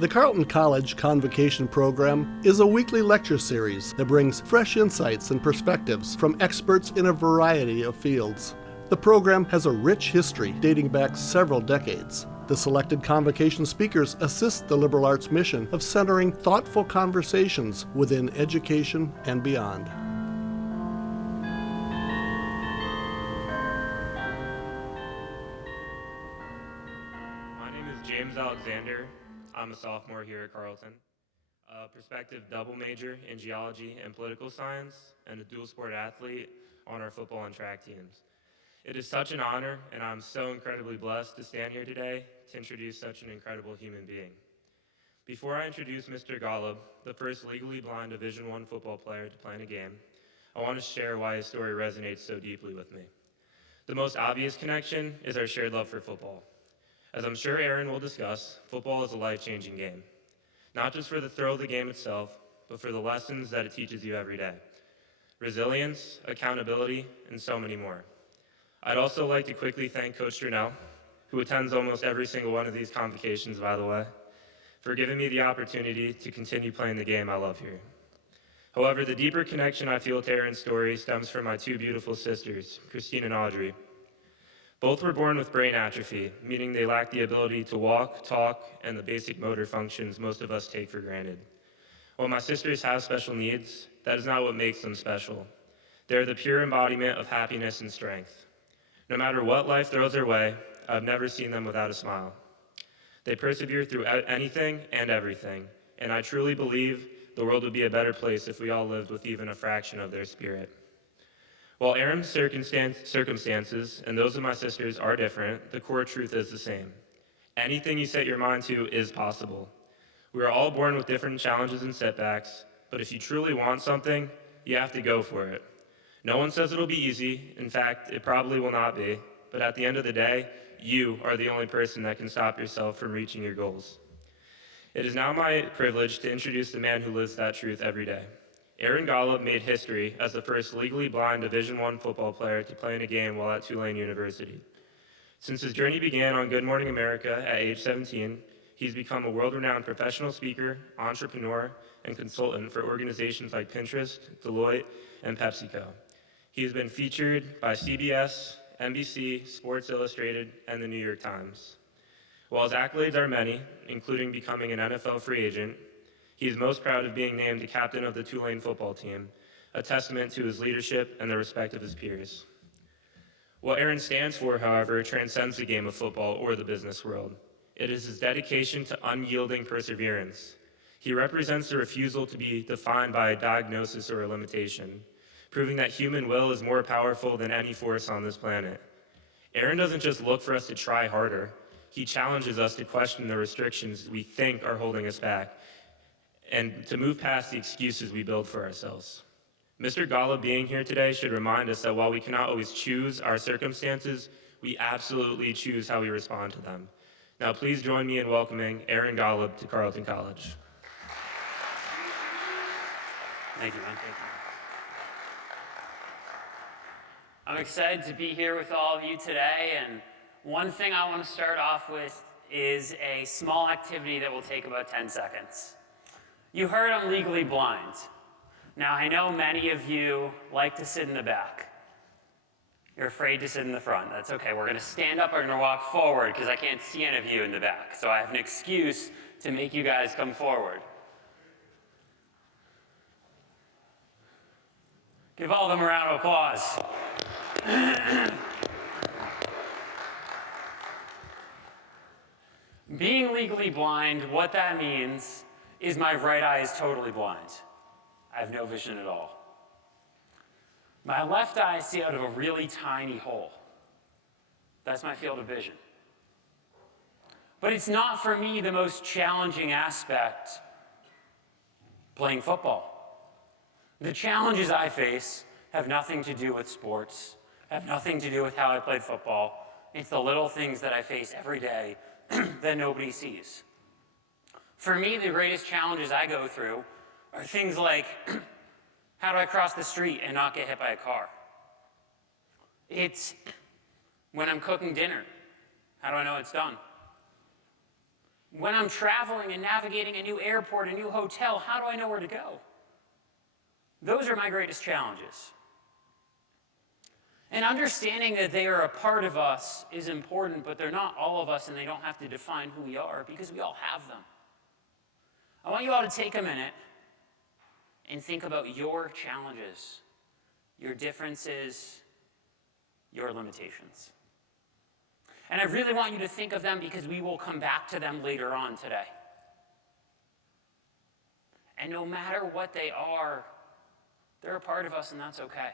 The Carleton College Convocation program is a weekly lecture series that brings fresh insights and perspectives from experts in a variety of fields. The program has a rich history dating back several decades. The selected convocation speakers assist the liberal arts mission of centering thoughtful conversations within education and beyond. My name is James Alexander. I'm a sophomore here at Carleton, a prospective double major in geology and political science, and a dual sport athlete on our football and track teams. It is such an honor, and I'm so incredibly blessed to stand here today to introduce such an incredible human being. Before I introduce Mr. Golub, the first legally blind Division I football player to play in a game, I want to share why his story resonates so deeply with me. The most obvious connection is our shared love for football. As I'm sure Aaron will discuss, football is a life-changing game, not just for the thrill of the game itself, but for the lessons that it teaches you every day. Resilience, accountability, and so many more. I'd also like to quickly thank Coach Durnell, who attends almost every single one of these convocations, by the way, for giving me the opportunity to continue playing the game I love here. However, the deeper connection I feel to Aaron's story stems from my two beautiful sisters, Christine and Audrey. Both were born with brain atrophy, meaning they lack the ability to walk, talk, and the basic motor functions most of us take for granted. While my sisters have special needs, that is not what makes them special. They are the pure embodiment of happiness and strength. No matter what life throws their way, I've never seen them without a smile. They persevere through anything and everything, and I truly believe the world would be a better place if we all lived with even a fraction of their spirit. While Aaron's circumstances and those of my sisters are different, the core truth is the same. Anything you set your mind to is possible. We are all born with different challenges and setbacks, but if you truly want something, you have to go for it. No one says it'll be easy. In fact, it probably will not be. But at the end of the day, you are the only person that can stop yourself from reaching your goals. It is now my privilege to introduce the man who lives that truth every day. Aaron Gallup made history as the first legally blind Division I football player to play in a game while at Tulane University. Since his journey began on Good Morning America at age 17, he's become a world-renowned professional speaker, entrepreneur, and consultant for organizations like Pinterest, Deloitte, and PepsiCo. He has been featured by CBS, NBC, Sports Illustrated, and the New York Times. While his accolades are many, including becoming an NFL free agent, he is most proud of being named the captain of the Tulane football team, a testament to his leadership and the respect of his peers. What Aaron stands for, however, transcends the game of football or the business world. It is his dedication to unyielding perseverance. He represents the refusal to be defined by a diagnosis or a limitation, proving that human will is more powerful than any force on this planet. Aaron doesn't just look for us to try harder. He challenges us to question the restrictions we think are holding us back and to move past the excuses we build for ourselves. Mr. Golub being here today should remind us that while we cannot always choose our circumstances, we absolutely choose how we respond to them. Now please join me in welcoming Aaron Golub to Carleton College. Thank you, man. Thank you. I'm excited to be here with all of you today, and one thing I want to start off with is a small activity that will take about 10 seconds. You heard I'm legally blind. Now, I know many of you like to sit in the back. You're afraid to sit in the front. That's okay. We're going to stand up and we're going to walk forward because I can't see any of you in the back. So I have an excuse to make you guys come forward. Give all of them a round of applause. Being legally blind, what that means is my right eye is totally blind. I have no vision at all. My left eye I see out of a really tiny hole. That's my field of vision. But it's not for me the most challenging aspect playing football. The challenges I face have nothing to do with sports, have nothing to do with how I played football. It's the little things that I face every day that nobody sees. For me, the greatest challenges I go through are things like, how do I cross the street and not get hit by a car? It's when I'm cooking dinner, how do I know it's done? When I'm traveling and navigating a new airport, a new hotel, how do I know where to go? Those are my greatest challenges. And understanding that they are a part of us is important, but they're not all of us, and they don't have to define who we are, because we all have them. I want you all to take a minute and think about your challenges, your differences, your limitations. And I really want you to think of them because we will come back to them later on today. And no matter what they are, they're a part of us, and that's okay.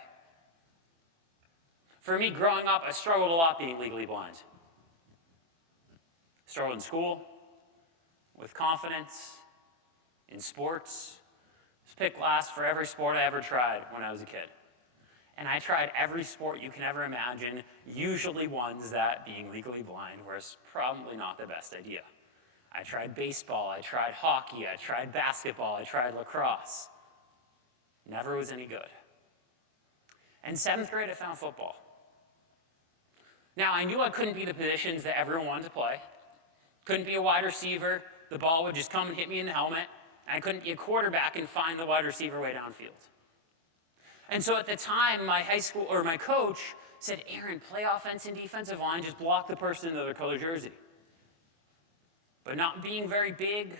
For me, growing up, I struggled a lot being legally blind. Struggled in school, with confidence, in sports. Picked last for every sport I ever tried when I was a kid. And I tried every sport you can ever imagine, usually ones that, being legally blind, was probably not the best idea. I tried baseball, I tried hockey, I tried basketball, I tried lacrosse. Never was any good. In 7th grade, I found football. Now, I knew I couldn't be the positions that everyone wanted to play. Couldn't be a wide receiver. The ball would just come and hit me in the helmet. I couldn't be a quarterback and find the wide receiver way downfield. And so at the time, my coach said, Aaron, play offense and defensive line, just block the person in the other color jersey. But not being very big,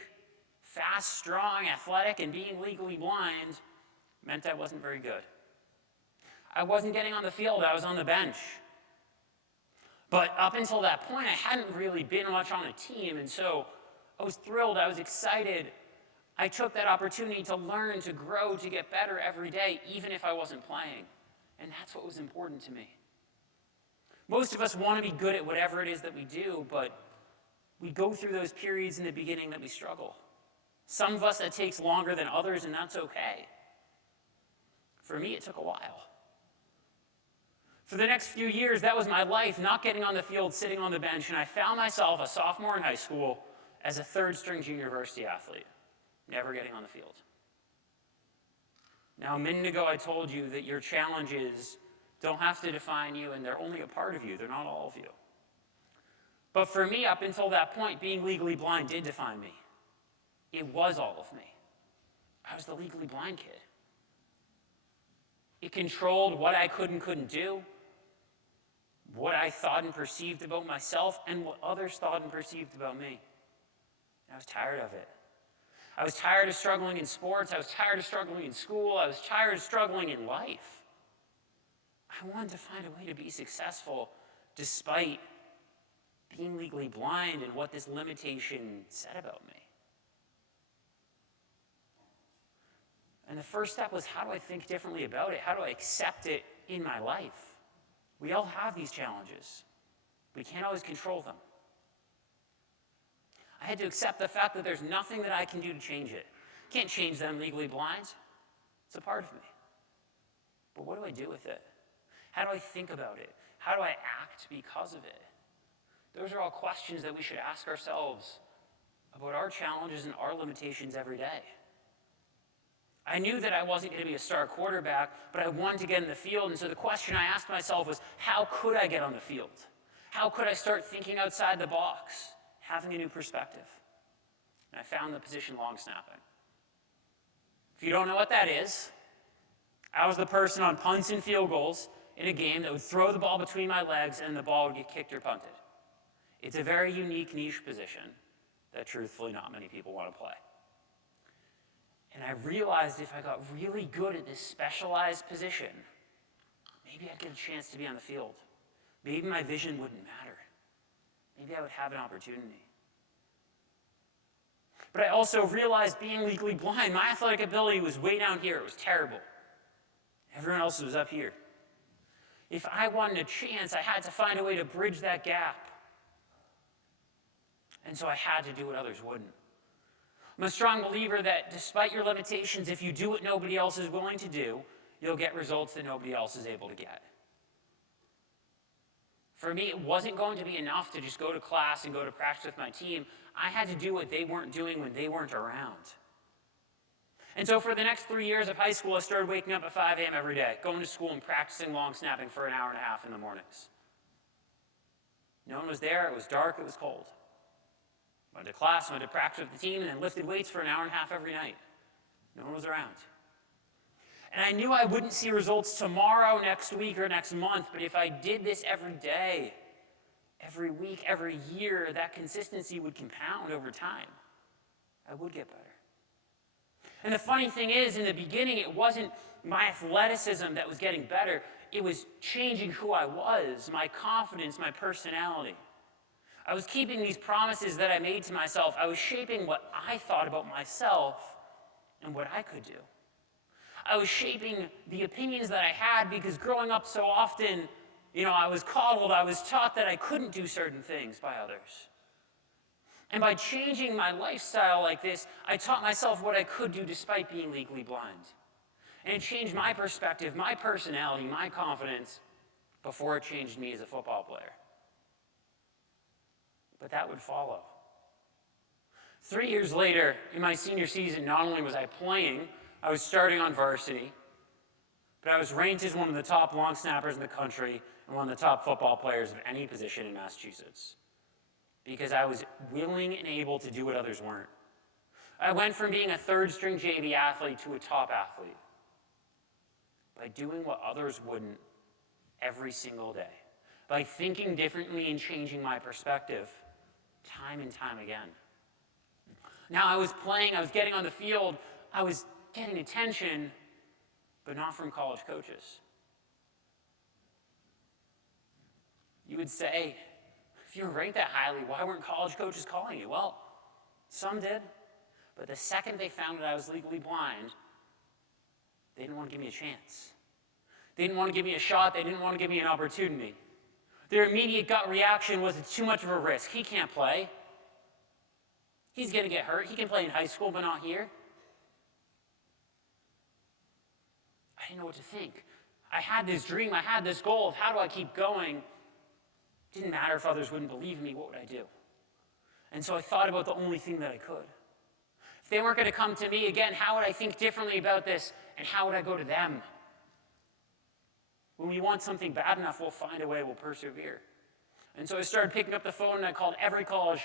fast, strong, athletic, and being legally blind meant I wasn't very good. I wasn't getting on the field, I was on the bench. But up until that point, I hadn't really been much on a team, and so I was thrilled, I was excited. I took that opportunity to learn, to grow, to get better every day, even if I wasn't playing. And that's what was important to me. Most of us want to be good at whatever it is that we do, but we go through those periods in the beginning that we struggle. Some of us, that takes longer than others, and that's okay. For me, it took a while. For the next few years, that was my life, not getting on the field, sitting on the bench, and I found myself a sophomore in high school as a third-string junior varsity athlete, never getting on the field. Now, a minute ago, I told you that your challenges don't have to define you, and they're only a part of you. They're not all of you. But for me, up until that point, being legally blind did define me. It was all of me. I was the legally blind kid. It controlled what I could and couldn't do, what I thought and perceived about myself, and what others thought and perceived about me. And I was tired of it. I was tired of struggling in sports. I was tired of struggling in school. I was tired of struggling in life. I wanted to find a way to be successful despite being legally blind and what this limitation said about me. And the first step was, how do I think differently about it? How do I accept it in my life? We all have these challenges. We can't always control them. I had to accept the fact that there's nothing that I can do to change it. Can't change that I'm legally blind. It's a part of me. But what do I do with it? How do I think about it? How do I act because of it? Those are all questions that we should ask ourselves about our challenges and our limitations every day. I knew that I wasn't going to be a star quarterback, but I wanted to get in the field, and so the question I asked myself was, how could I get on the field? How could I start thinking outside the box, having a new perspective? And I found the position long snapping. If you don't know what that is, I was the person on punts and field goals in a game that would throw the ball between my legs and the ball would get kicked or punted. It's a very unique niche position that truthfully not many people want to play. And I realized if I got really good at this specialized position, maybe I'd get a chance to be on the field. Maybe my vision wouldn't matter. Maybe I would have an opportunity. But I also realized being legally blind, my athletic ability was way down here. It was terrible. Everyone else was up here. If I wanted a chance, I had to find a way to bridge that gap. And so I had to do what others wouldn't. I'm a strong believer that despite your limitations, if you do what nobody else is willing to do, you'll get results that nobody else is able to get. For me, it wasn't going to be enough to just go to class and go to practice with my team. I had to do what they weren't doing when they weren't around. And so for the next 3 years of high school, I started waking up at 5 a.m. every day, going to school and practicing long snapping for an hour and a half in the mornings. No one was there. It was dark. It was cold. Went to class, went to practice with the team, and then lifted weights for an hour and a half every night. No one was around. And I knew I wouldn't see results tomorrow, next week, or next month, but if I did this every day, every week, every year, that consistency would compound over time. I would get better. And the funny thing is, in the beginning, it wasn't my athleticism that was getting better. It was changing who I was, my confidence, my personality. I was keeping these promises that I made to myself. I was shaping what I thought about myself and what I could do. I was shaping the opinions that I had because growing up so often, I was coddled, I was taught that I couldn't do certain things by others. And by changing my lifestyle like this, I taught myself what I could do despite being legally blind. And it changed my perspective, my personality, my confidence before it changed me as a football player. But that would follow. 3 years later, in my senior season, not only was I playing, I was starting on varsity, but I was ranked as one of the top long snappers in the country and one of the top football players of any position in Massachusetts. Because I was willing and able to do what others weren't. I went from being a third-string JV athlete to a top athlete by doing what others wouldn't every single day, by thinking differently and changing my perspective time and time again. Now I was playing, I was getting on the field, I was getting attention, but not from college coaches. You would say, if you were ranked that highly, why weren't college coaches calling you? Well, some did, but the second they found that I was legally blind, they didn't want to give me a chance. They didn't want to give me a shot. They didn't want to give me an opportunity. Their immediate gut reaction was, it's too much of a risk. He can't play. He's going to get hurt. He can play in high school, but not here. I didn't know what to think. I had this dream. I had this goal of how do I keep going. Didn't matter if others wouldn't believe me, what would I do? And so I thought about the only thing that I could. If they weren't going to come to me again, how would I think differently about this, and how would I go to them? When we want something bad enough, we'll find a way, we'll persevere. And so I started picking up the phone, and I called every college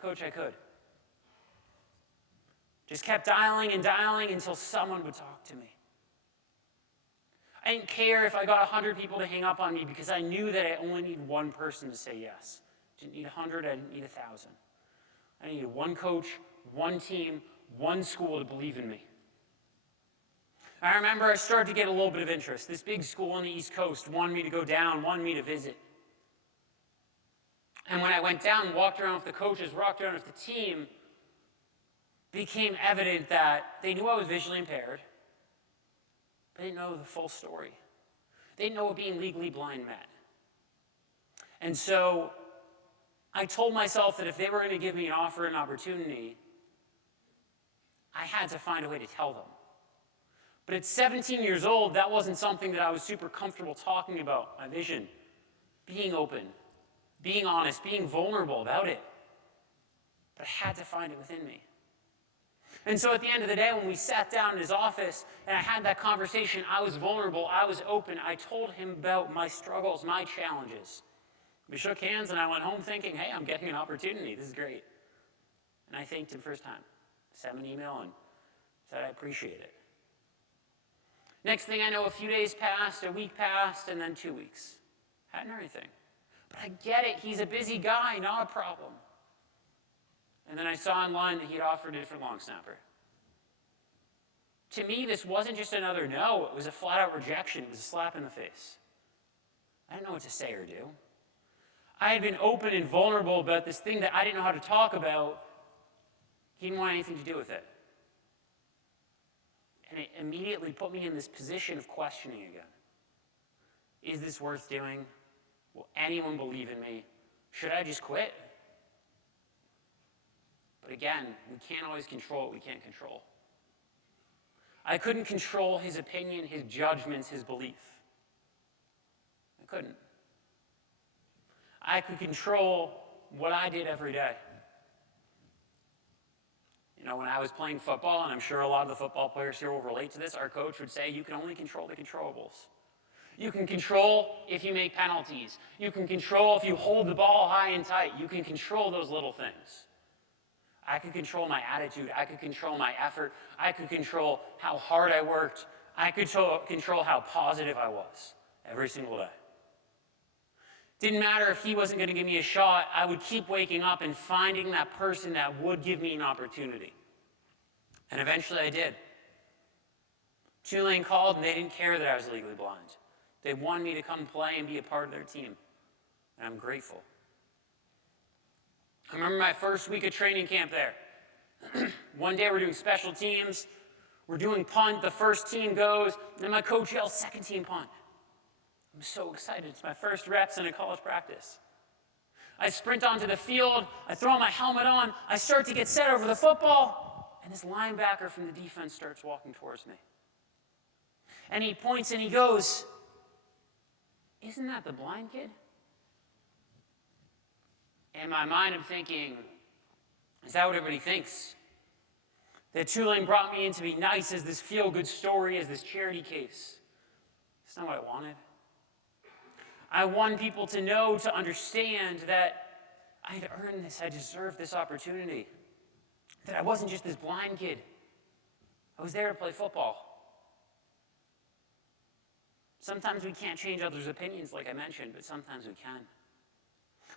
coach I could. Just kept dialing and dialing until someone would talk to me. I didn't care if I got 100 people to hang up on me because I knew that I only need one person to say yes. I didn't need 100, I didn't need 1,000. I needed one coach, one team, one school to believe in me. I remember I started to get a little bit of interest. This big school on the East Coast wanted me to go down, wanted me to visit. And when I went down and walked around with the coaches, walked around with the team, it became evident that they knew I was visually impaired, but they didn't know the full story. They didn't know what being legally blind meant. And so I told myself that if they were going to give me an offer, an opportunity, I had to find a way to tell them. But at 17 years old, that wasn't something that I was super comfortable talking about, my vision. Being open, being honest, being vulnerable about it. But I had to find it within me. And so at the end of the day, when we sat down in his office and I had that conversation, I was vulnerable, I was open. I told him about my struggles, my challenges. We shook hands and I went home thinking, hey, I'm getting an opportunity. This is great. And I thanked him for his time. Sent him an email and said I appreciate it. Next thing I know, a few days passed, a week passed, and then 2 weeks. Hadn't heard anything. But I get it. He's a busy guy, not a problem. And then I saw online that he had offered a different long snapper. To me, this wasn't just another no. It was a flat-out rejection. It was a slap in the face. I didn't know what to say or do. I had been open and vulnerable about this thing that I didn't know how to talk about. He didn't want anything to do with it. And it immediately put me in this position of questioning again. Is this worth doing? Will anyone believe in me? Should I just quit? But again, we can't always control what we can't control. I couldn't control his opinion, his judgments, his belief. I couldn't. I could control what I did every day. When I was playing football, and I'm sure a lot of the football players here will relate to this, our coach would say, you can only control the controllables. You can control if you make penalties. You can control if you hold the ball high and tight. You can control those little things. I could control my attitude. I could control my effort. I could control how hard I worked. I could control how positive I was every single day. Didn't matter if he wasn't going to give me a shot. I would keep waking up and finding that person that would give me an opportunity. And eventually I did. Tulane called and they didn't care that I was legally blind. They wanted me to come play and be a part of their team. And I'm grateful. I remember my first week of training camp there. One day we're doing special teams. We're doing punt. The first team goes. Then my coach yells, second team punt. I'm so excited. It's my first reps in a college practice. I sprint onto the field. I throw my helmet on. I start to get set over the football. And this linebacker from the defense starts walking towards me. And he points and he goes, "Isn't that the blind kid?" In my mind, I'm thinking, is that what everybody thinks? That Tulane brought me in to be nice as this feel-good story, as this charity case. That's not what I wanted. I want people to know, to understand that I'd earned this, I deserved this opportunity. That I wasn't just this blind kid. I was there to play football. Sometimes we can't change others' opinions, like I mentioned, but sometimes we can.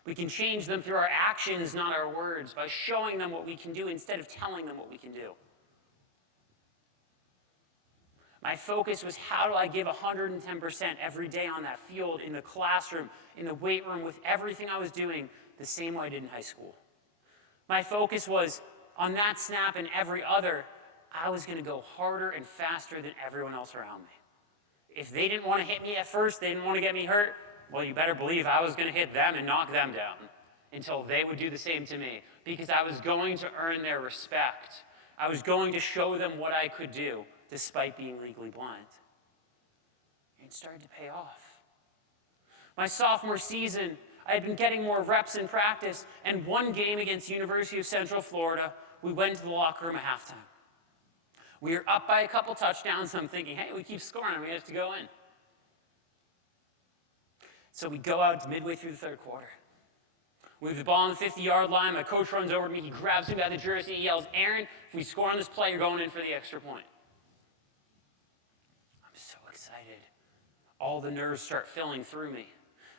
We can change them through our actions, not our words, by showing them what we can do instead of telling them what we can do. My focus was, how do I give 110% every day on that field, in the classroom, in the weight room, with everything I was doing, the same way I did in high school. My focus was, on that snap and every other, I was going to go harder and faster than everyone else around me. If they didn't want to hit me at first, they didn't want to get me hurt, well, you better believe I was going to hit them and knock them down until they would do the same to me, because I was going to earn their respect. I was going to show them what I could do despite being legally blind. And it started to pay off. My sophomore season, I had been getting more reps in practice, and one game against University of Central Florida, we went to the locker room at halftime. We were up by a couple touchdowns, and I'm thinking, hey, we keep scoring, we have to go in. So we go out midway through the third quarter. We have the ball on the 50-yard line. My coach runs over to me. He grabs me by the jersey. He yells, "Aaron, if we score on this play, you're going in for the extra point." I'm so excited. All the nerves start filling through me.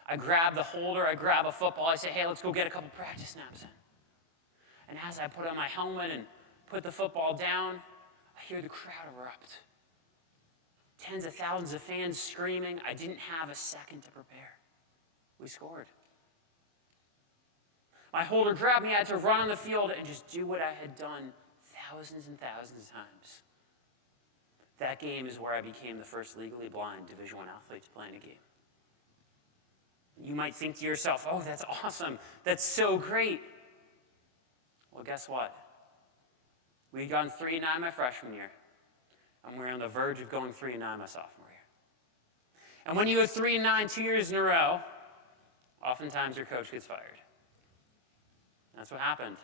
I grab the holder. I grab a football. I say, "Hey, let's go get a couple practice snaps in." And as I put on my helmet and put the football down, I hear the crowd erupt. Tens of thousands of fans screaming. I didn't have a second to prepare. We scored. My holder grabbed me. I had to run on the field and just do what I had done thousands and thousands of times. That game is where I became the first legally blind Division I athlete to play in a game. You might think to yourself, "Oh, that's awesome. That's so great." Well, guess what? We had gone 3-9 my freshman year, and we were on the verge of going 3-9 my sophomore year. And when you go 3-9 2 years in a row, oftentimes your coach gets fired. That's what happened.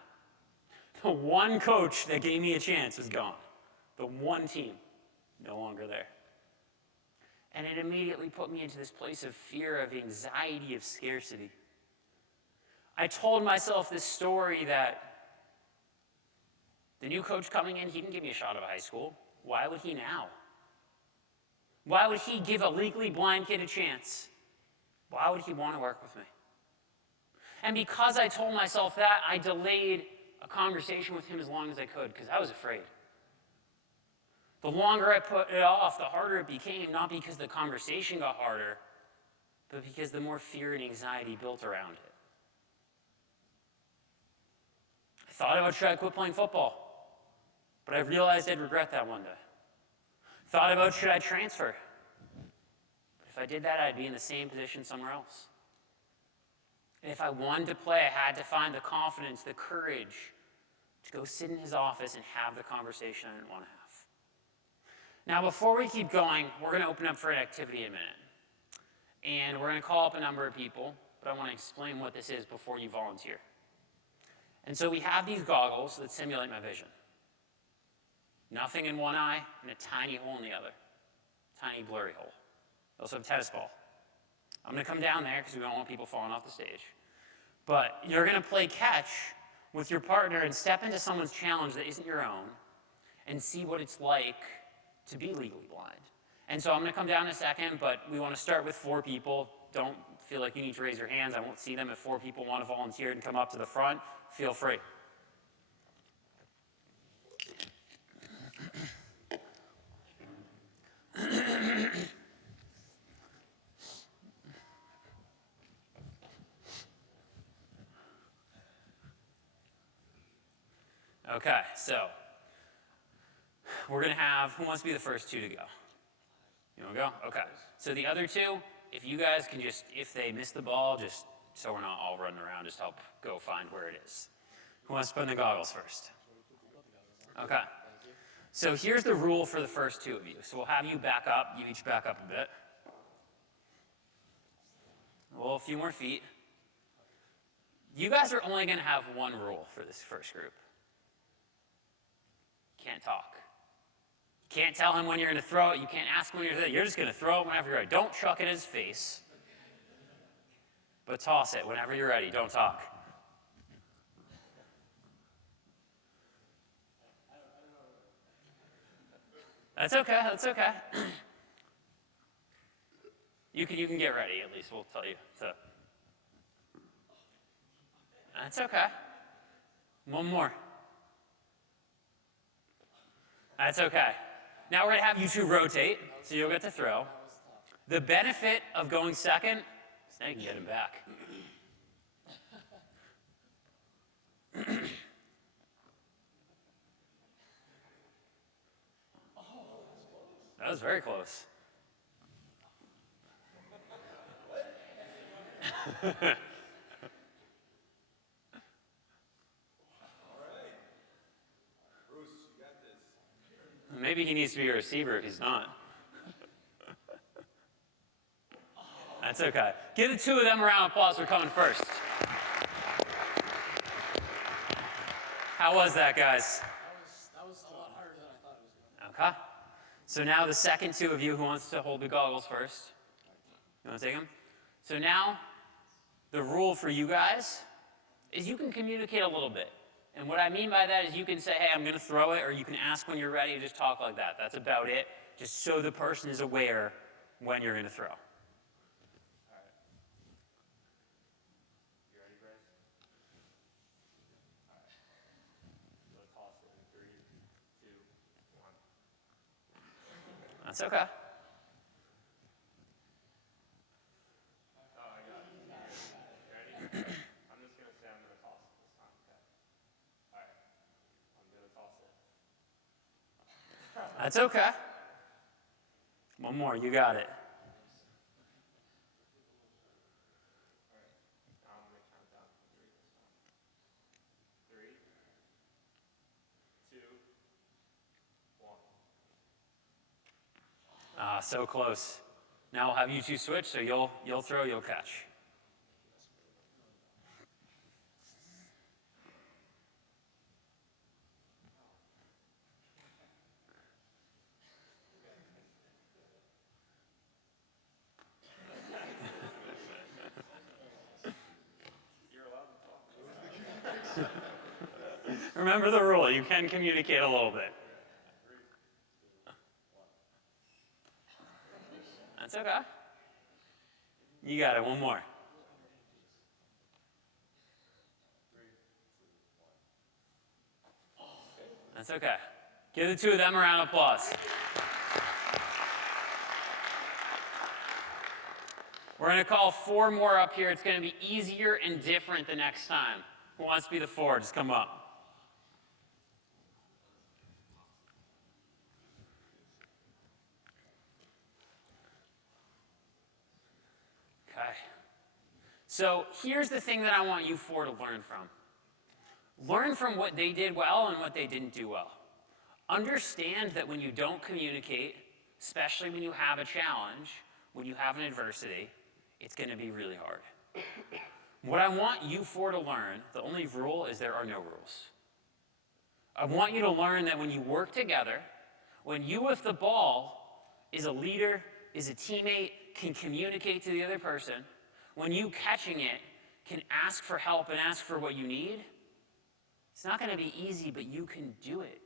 The one coach that gave me a chance is gone. The one team, no longer there. And it immediately put me into this place of fear, of anxiety, of scarcity. I told myself this story that the new coach coming in, he didn't give me a shot at high school. Why would he now? Why would he give a legally blind kid a chance? Why would he want to work with me? And because I told myself that, I delayed a conversation with him as long as I could, because I was afraid. The longer I put it off, the harder it became, not because the conversation got harder, but because the more fear and anxiety built around it. I thought about, should I quit playing football? But I realized I'd regret that one day. Thought about, should I transfer? But if I did that, I'd be in the same position somewhere else. And if I wanted to play, I had to find the confidence, the courage to go sit in his office and have the conversation I didn't want to have. Now, before we keep going, we're going to open up for an activity in a minute. And we're going to call up a number of people, but I want to explain what this is before you volunteer. And so we have these goggles that simulate my vision. Nothing in one eye and a tiny hole in the other. Tiny blurry hole. We also have a tennis ball. I'm going to come down there because we don't want people falling off the stage. But you're going to play catch with your partner and step into someone's challenge that isn't your own and see what it's like to be legally blind. And so I'm going to come down in a second, but we want to start with 4 people. Don't feel like you need to raise your hands. I won't see them. If 4 people want to volunteer and come up to the front, feel free. Okay, so we're going to have, who wants to be the first 2 to go? You want to go? Okay. So the other 2, if you guys can just, if they miss the ball, just so we're not all running around, just help go find where it is. Who wants to put in the goggles first? Okay. So here's the rule for the first 2 of you. So we'll have you back up. You each back up a bit. Well, a few more feet. You guys are only going to have one rule for this first group. Can't talk. You can't tell him when you're going to throw it. You can't ask when you're there. You're just going to throw it whenever you're ready. Don't chuck it in his face, but toss it whenever you're ready. Don't talk. That's okay. That's okay. You can get ready. At least we'll tell you. So that's okay. One more. That's okay. Now we're going to have you 2 rotate, so you'll get to throw. The benefit of going second is now you can get him back. That was very close. Maybe he needs to be a receiver if he's not. That's okay. Give the 2 of them a round of applause for coming first. How was that, guys? That was a lot harder than I thought it was going to be. Okay. So now the second 2 of you, who wants to hold the goggles first? You want to take them? So now the rule for you guys is you can communicate a little bit. And what I mean by that is you can say, hey, I'm going to throw it, or you can ask when you're ready and just talk like that. That's about it, just so the person is aware when you're going to throw. All right. You ready, Bryce? All right. Let's toss it in 3, 2, 1. That's okay. That's okay. One more, you got it. I'm going to count down from 3 this time. 3, 2, 1. Ah, so close. Now we'll have you 2 switch, so you'll throw, you'll catch. Remember the rule, you can communicate a little bit. That's okay. You got it, one more. That's okay. Give the 2 of them a round of applause. We're going to call 4 more up here. It's going to be easier and different the next time. Who wants to be the 4? Just come up. Okay. So here's the thing that I want you 4 to learn from. Learn from what they did well and what they didn't do well. Understand that when you don't communicate, especially when you have a challenge, when you have an adversity, it's going to be really hard. What I want you 4 to learn, the only rule is there are no rules. I want you to learn that when you work together, when you with the ball is a leader, is a teammate can communicate to the other person. When you catching it can ask for help and ask for what you need, it's not going to be easy, but you can do it.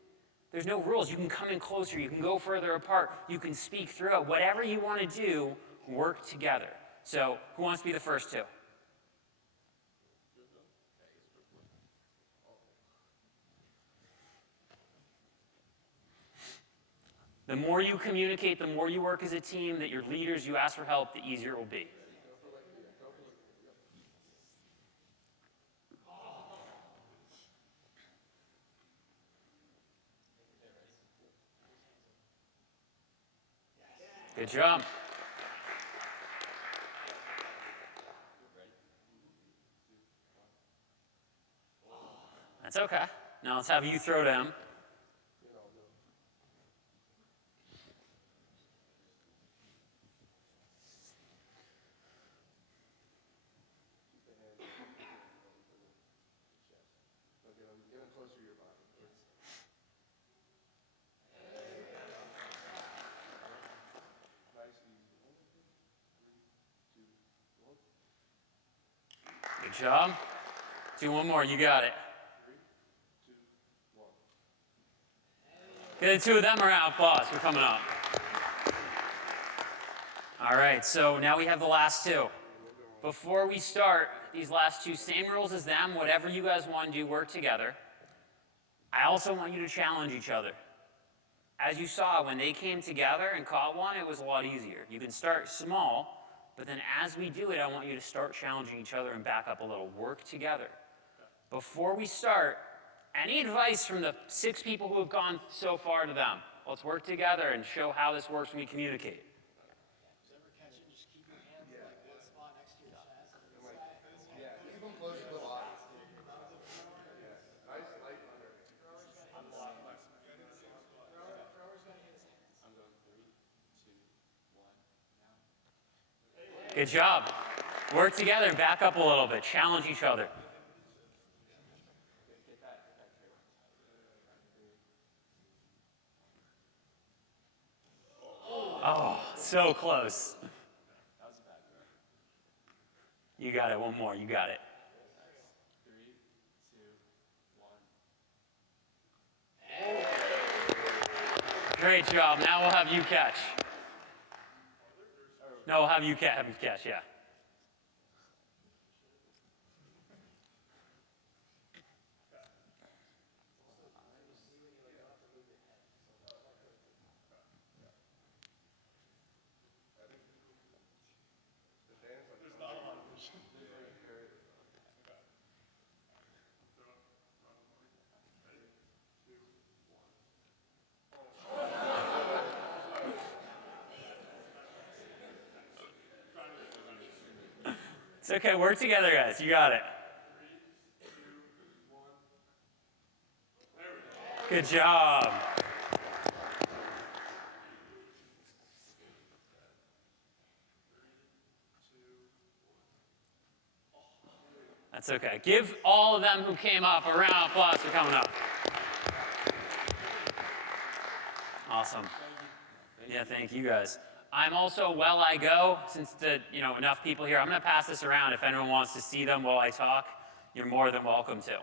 There's no rules. You can come in closer. You can go further apart. You can speak through it. Whatever you want to do, work together. So who wants to be the first two? The more you communicate, the more you work as a team, that your leaders, you ask for help, the easier it will be. Good job. That's okay. Now let's have you throw to him. Good job. Do one more. You got it. 3, 2, 1. The two of them are out. Applause for coming up. All right, so now we have the last two. Before we start these last two, same rules as them. Whatever you guys want to do, work together. I also want you to challenge each other. As you saw, when they came together and caught one, it was a lot easier. You can start small, but then as we do it, I want you to start challenging each other and back up a little. Work together. Before we start, any advice from the 6 people who have gone so far to them? Let's work together and show how this works when we communicate. Whoever catch it, just keep your hand like one spot next to your chest. Yeah, keep them close to the body. Nice, light under. Thrower's gonna hit his hands. I'm going 3, 2, 1, now. Good job. Work together and back up a little bit. Challenge each other. Oh, so close. You got it. One more. You got it. 3, 2, 1. Great job. Now we'll have you catch. No, we'll have you catch, yeah. It's okay. Work together, guys. You got it. 3, 2, 1. Good job. That's okay. Give all of them who came up a round of applause for coming up. Awesome. Yeah, thank you guys. I'm also, while I go, since enough people here, I'm going to pass this around. If anyone wants to see them while I talk, you're more than welcome to.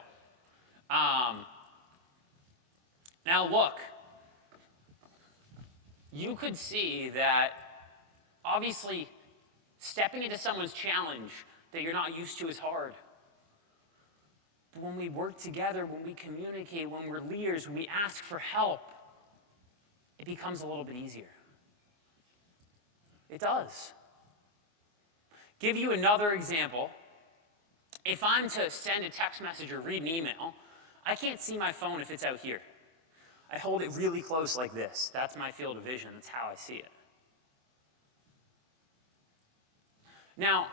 Now look, you could see that obviously stepping into someone's challenge that you're not used to is hard. But when we work together, when we communicate, when we're leaders, when we ask for help, it becomes a little bit easier. It does. Give you another example. If I'm to send a text message or read an email, I can't see my phone if it's out here. I hold it really close like this. That's my field of vision. That's how I see it. Now,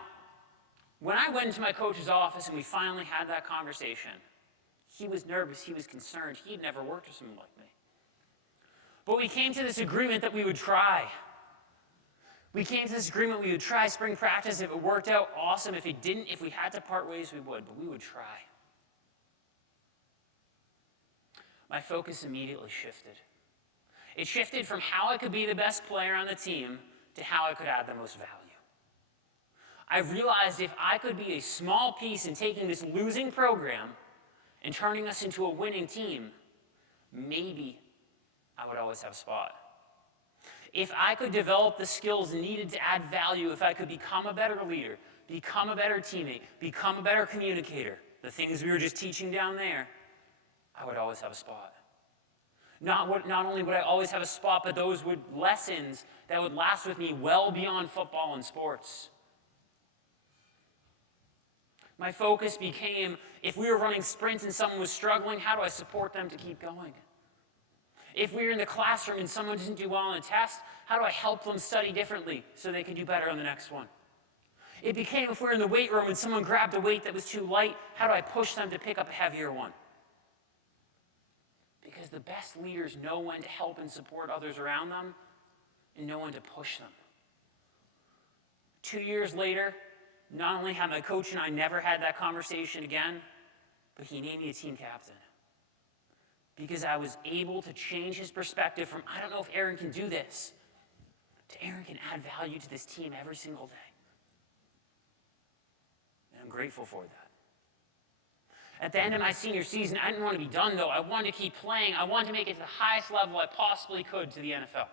when I went into my coach's office and we finally had that conversation, he was nervous, he was concerned. He'd never worked with someone like me. But we came to this agreement that we would try. We came to this agreement we would try spring practice. If it worked out, awesome. If it didn't, if we had to part ways, we would, but we would try. My focus immediately shifted. It shifted from how I could be the best player on the team to how I could add the most value. I realized if I could be a small piece in taking this losing program and turning us into a winning team, maybe I would always have a spot. If I could develop the skills needed to add value, if I could become a better leader, become a better teammate, become a better communicator, the things we were just teaching down there, I would always have a spot. Not only would I always have a spot, but those would lessons that would last with me well beyond football and sports. My focus became, if we were running sprints and someone was struggling, how do I support them to keep going? If we were in the classroom and someone didn't do well on a test, how do I help them study differently so they can do better on the next one? It became, if we're in the weight room and someone grabbed a weight that was too light, how do I push them to pick up a heavier one? Because the best leaders know when to help and support others around them and know when to push them. 2 years later, not only had my coach and I never had that conversation again, but he named me a team captain. Because I was able to change his perspective from, I don't know if Aaron can do this, to Aaron can add value to this team every single day. And I'm grateful for that. At the end of my senior season, I didn't want to be done, though. I wanted to keep playing. I wanted to make it to the highest level I possibly could to the NFL.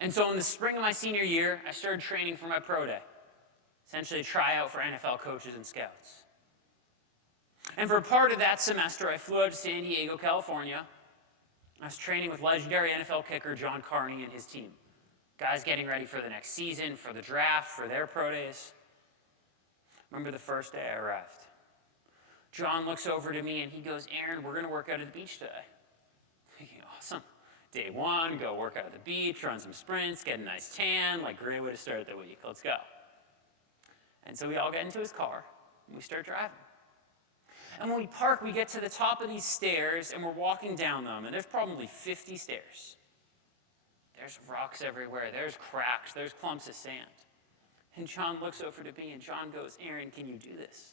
And so in the spring of my senior year, I started training for my pro day, essentially a tryout for NFL coaches and scouts. And for part of that semester, I flew out to San Diego, California. I was training with legendary NFL kicker John Carney and his team. Guys getting ready for the next season, for the draft, for their pro days. Remember the first day I arrived. John looks over to me and he goes, Aaron, we're going to work out at the beach today. Thinking, awesome. Day one, go work out at the beach, run some sprints, get a nice tan, like great way to start the week. Let's go. And so we all get into his car and we start driving. And when we park, we get to the top of these stairs and we're walking down them, and there's probably 50 stairs. There's rocks everywhere, there's cracks, there's clumps of sand. And John looks over to me and John goes, Aaron, can you do this?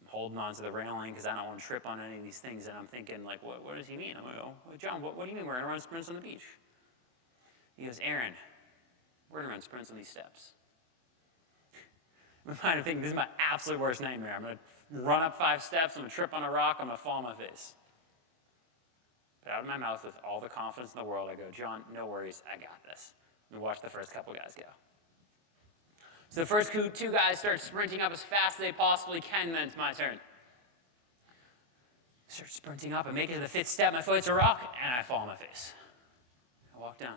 I'm holding on to the railing because I don't want to trip on any of these things, and I'm thinking, like, what does he mean? I'm going to go, well, John, what do you mean we're going to run sprints on the beach? He goes, Aaron, we're going to run sprints on these steps. I'm kind of thinking, this is my absolute worst nightmare. I'm going to run up 5 steps, I'm going to trip on a rock, I'm going to fall on my face. But out of my mouth with all the confidence in the world, I go, John, no worries, I got this. And watch the first couple guys go. So the first 2 guys start sprinting up as fast as they possibly can, and then it's my turn. I start sprinting up, I make it to the 5th step, my foot hits a rock, and I fall on my face. I walk down.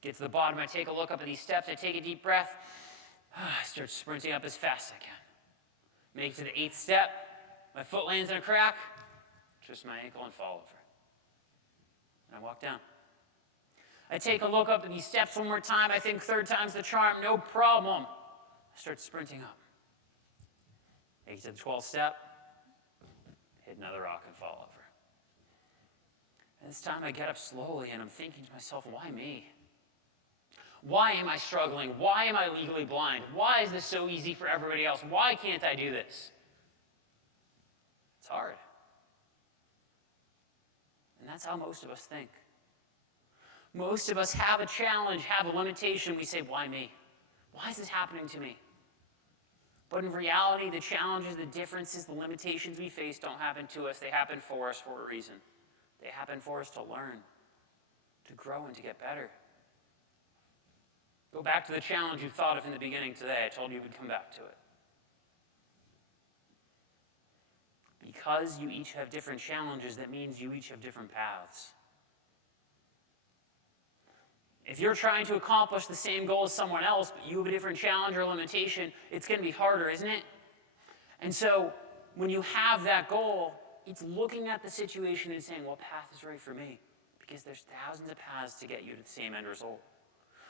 Get to the bottom, I take a look up at these steps, I take a deep breath. I start sprinting up as fast as I can. Make it to the 8th step, my foot lands in a crack, twist my ankle and fall over. And I walk down. I take a look up at these steps one more time, I think 3rd time's the charm, no problem. I start sprinting up. Make it to the 12th step, hit another rock and fall over. And this time I get up slowly and I'm thinking to myself, why me? Why am I struggling? Why am I legally blind? Why is this so easy for everybody else? Why can't I do this? It's hard. And that's how most of us think. Most of us have a challenge, have a limitation. We say, why me? Why is this happening to me? But in reality, the challenges, the differences, the limitations we face don't happen to us. They happen for us for a reason. They happen for us to learn, to grow, and to get better. Go back to the challenge you thought of in the beginning today. I told you we'd come back to it. Because you each have different challenges, that means you each have different paths. If you're trying to accomplish the same goal as someone else, but you have a different challenge or limitation, it's going to be harder, isn't it? And so when you have that goal, it's looking at the situation and saying, what path is right for me? Because there's thousands of paths to get you to the same end result.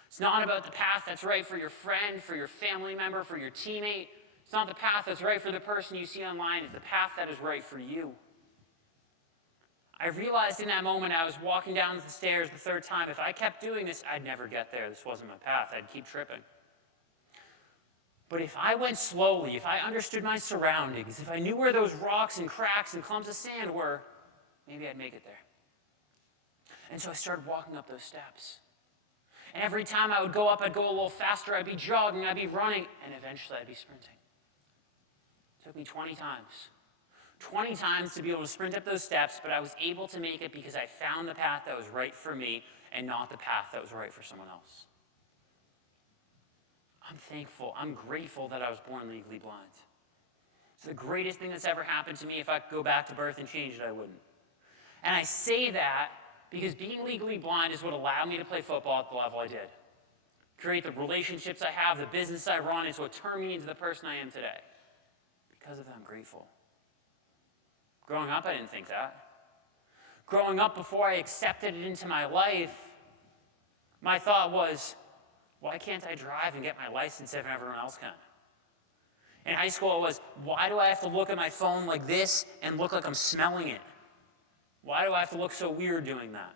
It's not about the path that's right for your friend, for your family member, for your teammate. It's not the path that's right for the person you see online. It's the path that is right for you. I realized in that moment I was walking down the stairs the 3rd time. If I kept doing this, I'd never get there. This wasn't my path. I'd keep tripping. But if I went slowly, if I understood my surroundings, if I knew where those rocks and cracks and clumps of sand were, maybe I'd make it there. And so I started walking up those steps. And every time I would go up, I'd go a little faster, I'd be jogging, I'd be running, and eventually I'd be sprinting. It took me 20 times. 20 times to be able to sprint up those steps, but I was able to make it because I found the path that was right for me and not the path that was right for someone else. I'm thankful, I'm grateful that I was born legally blind. It's the greatest thing that's ever happened to me. If I could go back to birth and change it, I wouldn't. And I say that because being legally blind is what allowed me to play football at the level I did. Create the relationships I have, the business I run, it's what turned me into the person I am today. Because of that, I'm grateful. Growing up, I didn't think that. Growing up, before I accepted it into my life, my thought was, why can't I drive and get my license if everyone else can? In high school, it was, why do I have to look at my phone like this and look like I'm smelling it? Why do I have to look so weird doing that?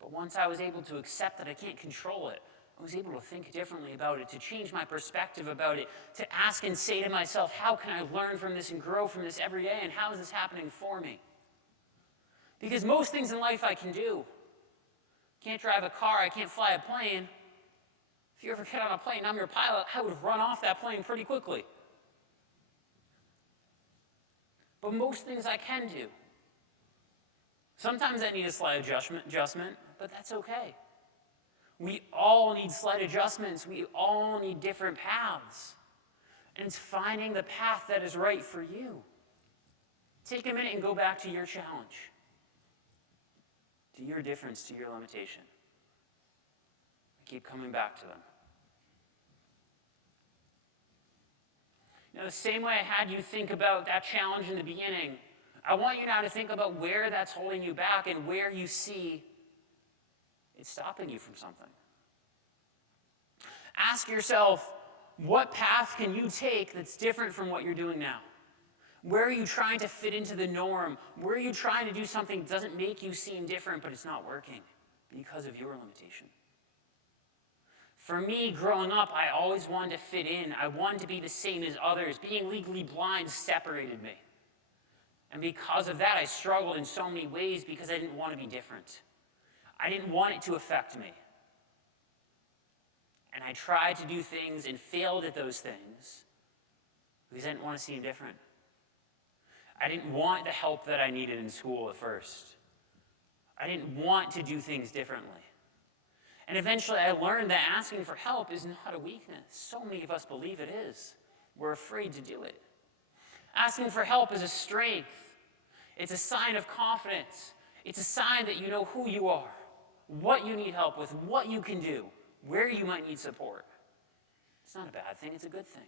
But once I was able to accept that I can't control it, I was able to think differently about it, to change my perspective about it, to ask and say to myself, how can I learn from this and grow from this every day, and how is this happening for me? Because most things in life I can do. Can't drive a car, I can't fly a plane. If you ever get on a plane, I'm your pilot, I would run off that plane pretty quickly. But most things I can do. Sometimes I need a slight adjustment, but that's okay. We all need slight adjustments. We all need different paths. And it's finding the path that is right for you. Take a minute and go back to your challenge, to your difference, to your limitation. Keep coming back to them. Now, the same way I had you think about that challenge in the beginning, I want you now to think about where that's holding you back and where you see it's stopping you from something. Ask yourself, what path can you take that's different from what you're doing now? Where are you trying to fit into the norm? Where are you trying to do something that doesn't make you seem different, but it's not working because of your limitation? For me, growing up, I always wanted to fit in. I wanted to be the same as others. Being legally blind separated me. And because of that, I struggled in so many ways because I didn't want to be different. I didn't want it to affect me. And I tried to do things and failed at those things because I didn't want to seem different. I didn't want the help that I needed in school at first. I didn't want to do things differently. And eventually I learned that asking for help is not a weakness. So many of us believe it is. We're afraid to do it. Asking for help is a strength. It's a sign of confidence. It's a sign that you know who you are, what you need help with, what you can do, where you might need support. It's not a bad thing, it's a good thing.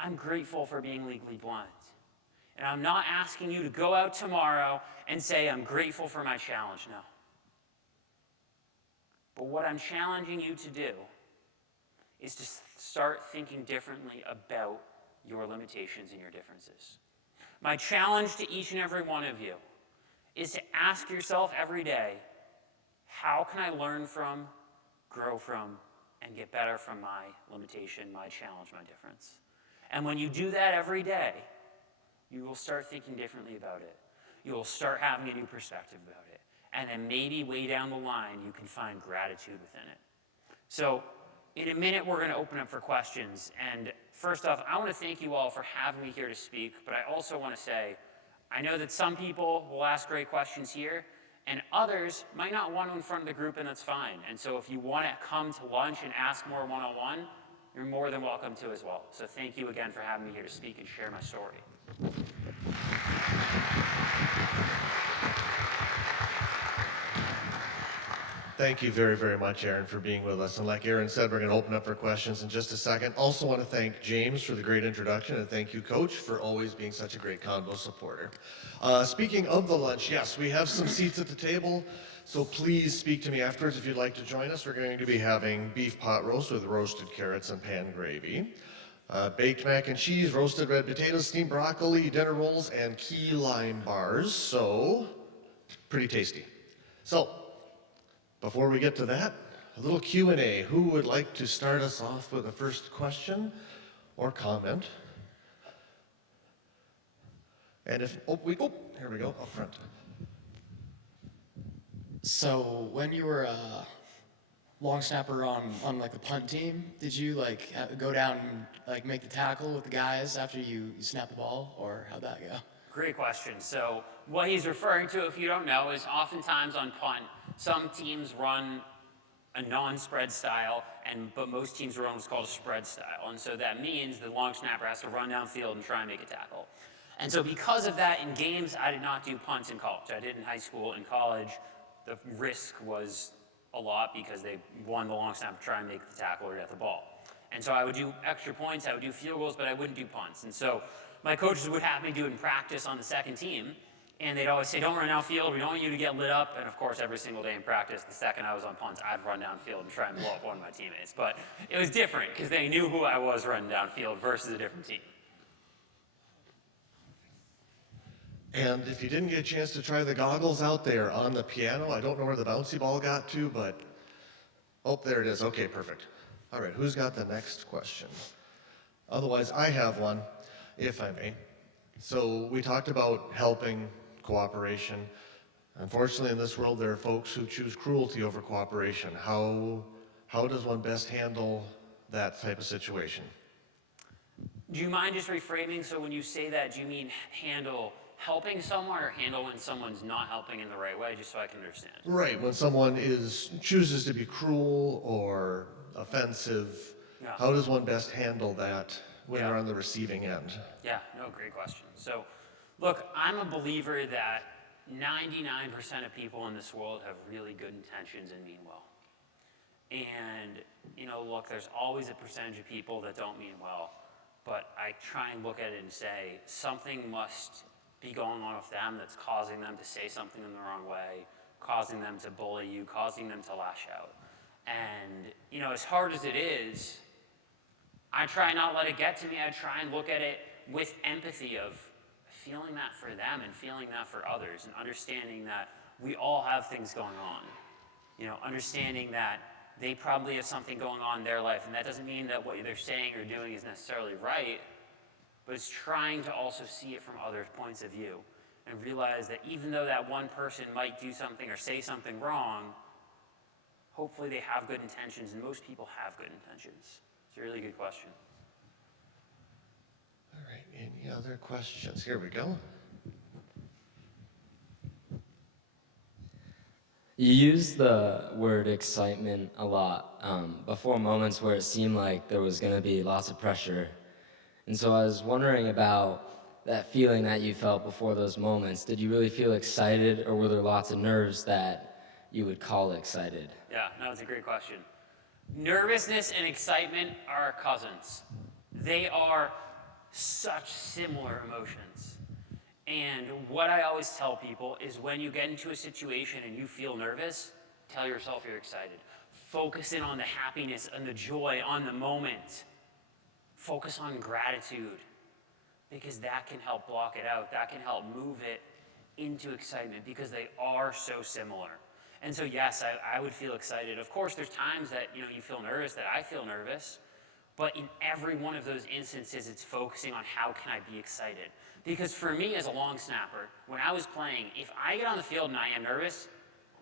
I'm grateful for being legally blind. And I'm not asking you to go out tomorrow and say, I'm grateful for my challenge now. But what I'm challenging you to do is to start thinking differently about your limitations and your differences. My challenge to each and every one of you is to ask yourself every day, how can I learn from, grow from, and get better from my limitation, my challenge, my difference? And when you do that every day, you will start thinking differently about it. You will start having a new perspective about it. And then maybe way down the line, you can find gratitude within it. So in a minute, we're going to open up for questions. And first off, I want to thank you all for having me here to speak. But I also want to say, I know that some people will ask great questions here, and others might not want to in front of the group, and that's fine. And so if you want to come to lunch and ask more one-on-one, you're more than welcome to as well. So thank you again for having me here to speak and share my story. Thank you very, very much, Aaron, for being with us. And like Aaron said, we're going to open up for questions in just a second. Also want to thank James for the great introduction, and thank you, Coach, for always being such a great Convo supporter. Speaking of the lunch, yes, we have some seats at the table, so please speak to me afterwards if you'd like to join us. We're going to be having beef pot roast with roasted carrots and pan gravy, baked mac and cheese, roasted red potatoes, steamed broccoli, dinner rolls, and key lime bars. So, pretty tasty. So, before we get to that, a little Q&A. Who would like to start us off with the first question or comment? And here we go, up front. So when you were a long snapper on like the punt team, did you like go down and like make the tackle with the guys after you snap the ball, or how'd that go? Great question. So what he's referring to, if you don't know, is oftentimes on punt, some teams run a non-spread style, but most teams run what's called a spread style. And so that means the long snapper has to run downfield and try and make a tackle. And so because of that, in games, I did not do punts in college. I did in high school. In college, the risk was a lot because they wanted the long snapper to try and make the tackle or get the ball. And so I would do extra points, I would do field goals, but I wouldn't do punts. And so my coaches would have me do it in practice on the second team, and they'd always say, don't run downfield, we don't want you to get lit up. And of course, every single day in practice, the second I was on punts, I'd run downfield and try and blow up one of my teammates. But it was different because they knew who I was running downfield versus a different team. And if you didn't get a chance to try the goggles out there on the piano, I don't know where the bouncy ball got to, but, oh, there it is. Okay, perfect. All right, who's got the next question? Otherwise, I have one, if I may. So we talked about helping, cooperation. Unfortunately, in this world, there are folks who choose cruelty over cooperation. How does one best handle that type of situation? Do you mind just reframing? So when you say that, do you mean handle helping someone or handle when someone's not helping in the right way, just so I can understand? Right, when someone chooses to be cruel or offensive, Yeah. how does one best handle that when Yeah. they're on the receiving end? Yeah, no, great question. So, look, I'm a believer that 99% of people in this world have really good intentions and mean well. And, look, there's always a percentage of people that don't mean well, but I try and look at it and say something must be going on with them that's causing them to say something in the wrong way, causing them to bully you, causing them to lash out. And, as hard as it is, I try not to let it get to me. I try and look at it with empathy of feeling that for them and feeling that for others and understanding that we all have things going on. Understanding that they probably have something going on in their life, and that doesn't mean that what they're saying or doing is necessarily right, but it's trying to also see it from other points of view and realize that even though that one person might do something or say something wrong, hopefully they have good intentions, and most people have good intentions. It's a really good question. All right, any other questions? Here we go. You use the word excitement a lot before moments where it seemed like there was going to be lots of pressure. And so I was wondering about that feeling that you felt before those moments. Did you really feel excited, or were there lots of nerves that you would call excited? Yeah, no, it's a great question. Nervousness and excitement are cousins. They are such similar emotions. And what I always tell people is when you get into a situation and you feel nervous, tell yourself you're excited. Focus in on the happiness and the joy on the moment. Focus on gratitude, because that can help block it out. That can help move it into excitement, because they are so similar. And so yes, I would feel excited. Of course, there's times that you feel nervous, that I feel nervous. But in every one of those instances, it's focusing on how can I be excited. Because for me as a long snapper, when I was playing, if I get on the field and I am nervous,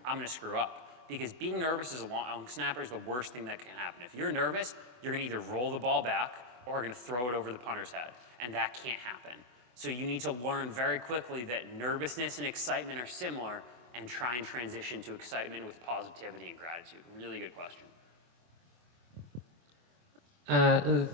I'm going to screw up. Because being nervous as a long snapper is the worst thing that can happen. If you're nervous, you're going to either roll the ball back or going to throw it over the punter's head. And that can't happen. So you need to learn very quickly that nervousness and excitement are similar, and try and transition to excitement with positivity and gratitude. Really good question.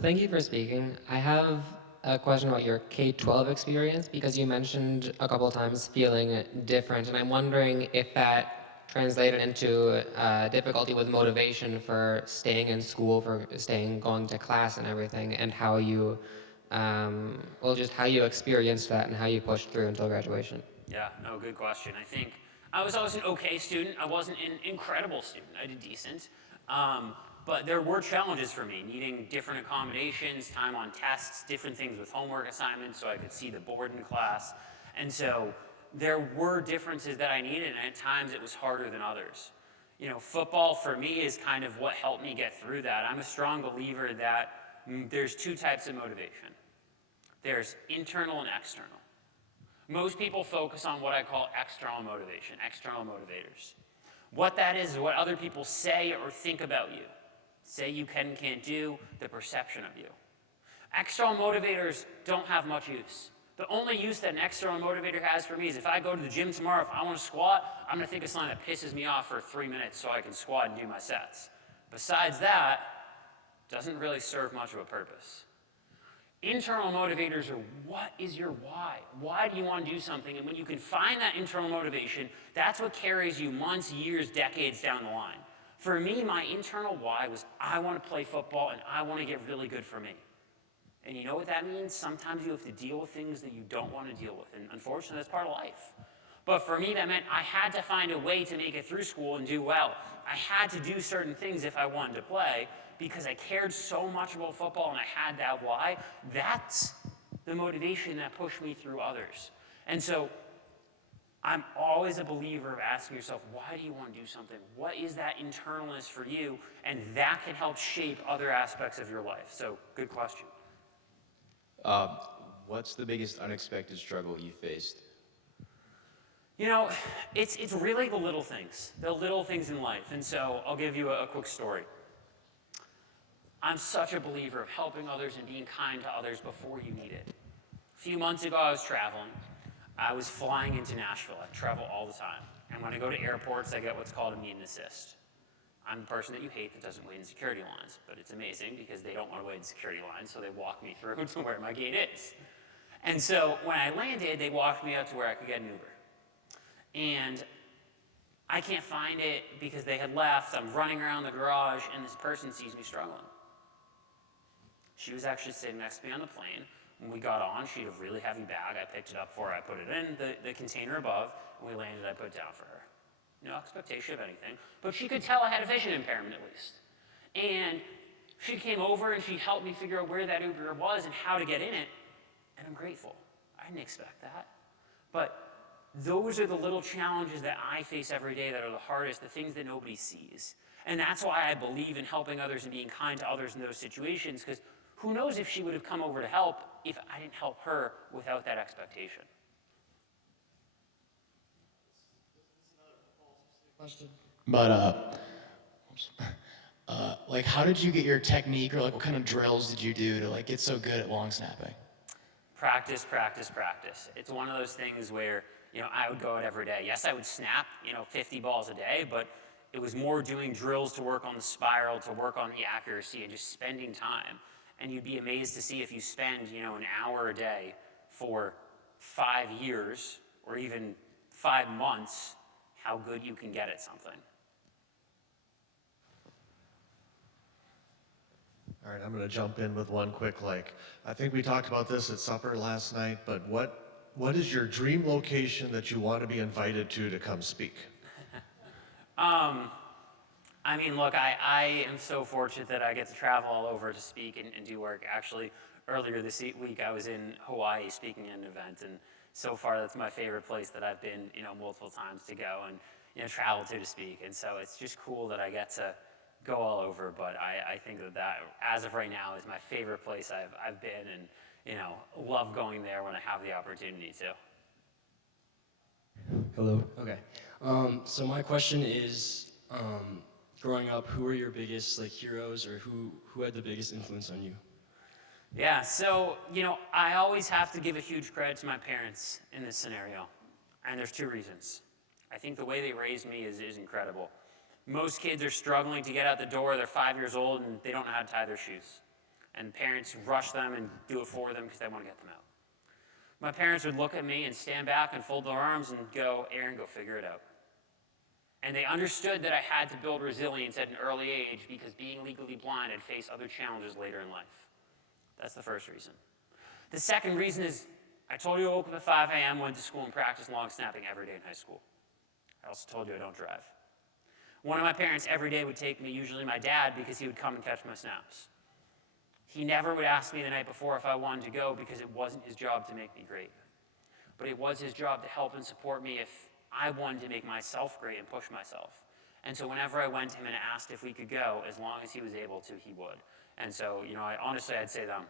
Thank you for speaking. I have a question about your K-12 experience, because you mentioned a couple of times feeling different, and I'm wondering if that translated into difficulty with motivation for staying in school, for going to class and everything, and how you, just how you experienced that and how you pushed through until graduation. Yeah, no, good question. I think I was always an okay student. I wasn't an incredible student. I did decent. But there were challenges for me, needing different accommodations, time on tests, different things with homework assignments so I could see the board in class. And so there were differences that I needed, and at times it was harder than others. Football for me is kind of what helped me get through that. I'm a strong believer that there's two types of motivation. There's internal and external. Most people focus on what I call external motivation, external motivators. What that is what other people say or think about you. Say you can and can't do, the perception of you. External motivators don't have much use. The only use that an external motivator has for me is if I go to the gym tomorrow, if I want to squat, I'm going to think of something that pisses me off for 3 minutes so I can squat and do my sets. Besides that, doesn't really serve much of a purpose. Internal motivators are what is your why? Why do you want to do something? And when you can find that internal motivation, that's what carries you months, years, decades down the line. For me, my internal why was I want to play football and I want to get really good for me. And you know what that means? Sometimes you have to deal with things that you don't want to deal with. And unfortunately, that's part of life. But for me, that meant I had to find a way to make it through school and do well. I had to do certain things if I wanted to play because I cared so much about football and I had that why. That's the motivation that pushed me through others. And so I'm always a believer of asking yourself, why do you want to do something? What is that internalness for you? And that can help shape other aspects of your life. So good question. What's the biggest unexpected struggle you faced? You know, it's really the little things in life. And so I'll give you a quick story. I'm such a believer of helping others and being kind to others before you need it. A few months ago, I was traveling. I was flying into Nashville. I travel all the time. And when I go to airports, I get what's called a meet and assist. I'm the person that you hate that doesn't wait in security lines, but it's amazing because they don't want to wait in security lines, so they walk me through to where my gate is. And so when I landed, they walked me out to where I could get an Uber. And I can't find it because they had left. I'm running around the garage, and this person sees me struggling. She was actually sitting next to me on the plane. When we got on, she had a really heavy bag. I picked it up for her. I put it in the container above. When we landed, I put it down for her. No expectation of anything. But she could tell I had a vision impairment at least. And she came over and she helped me figure out where that Uber was and how to get in it. And I'm grateful. I didn't expect that. But those are the little challenges that I face every day that are the hardest, the things that nobody sees. And that's why I believe in helping others and being kind to others in those situations, because who knows if she would have come over to help if I didn't help her without that expectation. Question. But like, how did you get your technique, or like, what kind of drills did you do to like get so good at long snapping? Practice, practice, practice. It's one of those things where, you know, I would go out every day. Yes, I would snap, 50 balls a day, but it was more doing drills to work on the spiral, to work on the accuracy, and just spending time. And you'd be amazed to see if you spend, an hour a day for 5 years or even 5 months, how good you can get at something. All right, I'm going to jump in with one quick, I think we talked about this at supper last night, but what is your dream location that you want to be invited to come speak? Look, I am so fortunate that I get to travel all over to speak and do work. Actually, earlier this week, I was in Hawaii speaking at an event, and so far that's my favorite place that I've been, multiple times to go and, travel to speak. And so it's just cool that I get to go all over, but I think that as of right now, is my favorite place I've been, and, love going there when I have the opportunity to. Hello. Okay. So my question is, growing up, who were your biggest heroes, or who had the biggest influence on you? Yeah, so, I always have to give a huge credit to my parents in this scenario, and there's 2 reasons. I think the way they raised me is incredible. Most kids are struggling to get out the door. They're 5 years old, and they don't know how to tie their shoes. And parents rush them and do it for them because they want to get them out. My parents would look at me and stand back and fold their arms and go, "Aaron, go figure it out." And they understood that I had to build resilience at an early age because being legally blind, I'd face other challenges later in life. That's the first reason. The second reason is I told you I woke up at 5 a.m., went to school, and practiced long snapping every day in high school. I also told you I don't drive. One of my parents every day would take me, usually my dad, because he would come and catch my snaps. He never would ask me the night before if I wanted to go because it wasn't his job to make me great. But it was his job to help and support me if I wanted to make myself great and push myself. And so whenever I went to him and asked if we could go, as long as he was able to, he would. And so, I'd say them.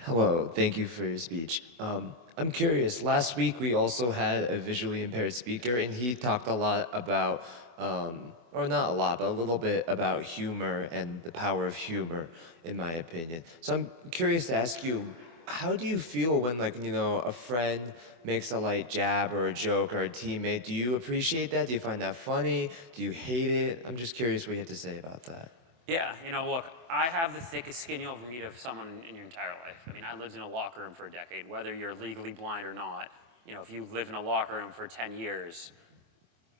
Hello, thank you for your speech. I'm curious, last week we also had a visually impaired speaker, and he talked a lot about, or not a lot, but a little bit about humor and the power of humor, in my opinion. So I'm curious to ask you, how do you feel when, like, a friend makes a light jab or a joke, or a teammate? Do you appreciate that? Do you find that funny? Do you hate it? I'm just curious what you have to say about that. Yeah, look, I have the thickest skin you'll meet of someone in your entire life. I mean, I lived in a locker room for a decade, whether you're legally blind or not. If you live in a locker room for 10 years,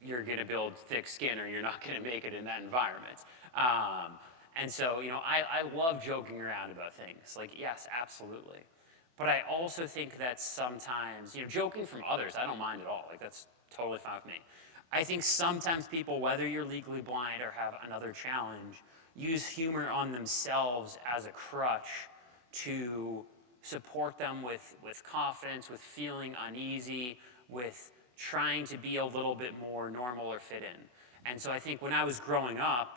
you're gonna build thick skin or you're not gonna make it in that environment. And so, I love joking around about things. Like, yes, absolutely. But I also think that sometimes, joking from others, I don't mind at all. Like, that's totally fine with me. I think sometimes people, whether you're legally blind or have another challenge, use humor on themselves as a crutch to support them with confidence, with feeling uneasy, with trying to be a little bit more normal or fit in. And so I think when I was growing up,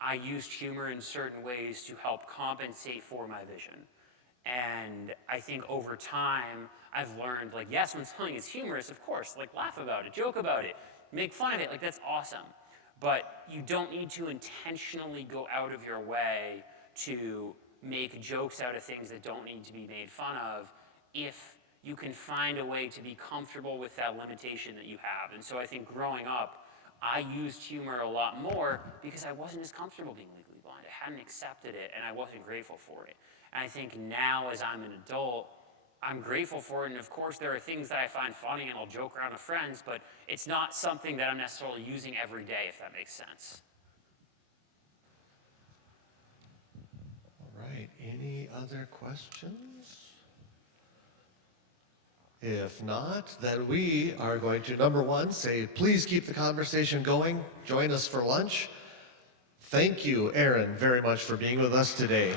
I used humor in certain ways to help compensate for my vision. And I think over time, I've learned, like, yes, when something is humorous, of course, like, laugh about it, joke about it, make fun of it, like, that's awesome. But you don't need to intentionally go out of your way to make jokes out of things that don't need to be made fun of if you can find a way to be comfortable with that limitation that you have. And so I think growing up, I used humor a lot more because I wasn't as comfortable being legally blind. I hadn't accepted it, and I wasn't grateful for it. And I think now, as I'm an adult, I'm grateful for it, and of course there are things that I find funny and I'll joke around with friends, but it's not something that I'm necessarily using every day, if that makes sense. All right, any other questions? If not, then we are going to, number one, say please keep the conversation going. Join us for lunch. Thank you, Aaron, very much for being with us today.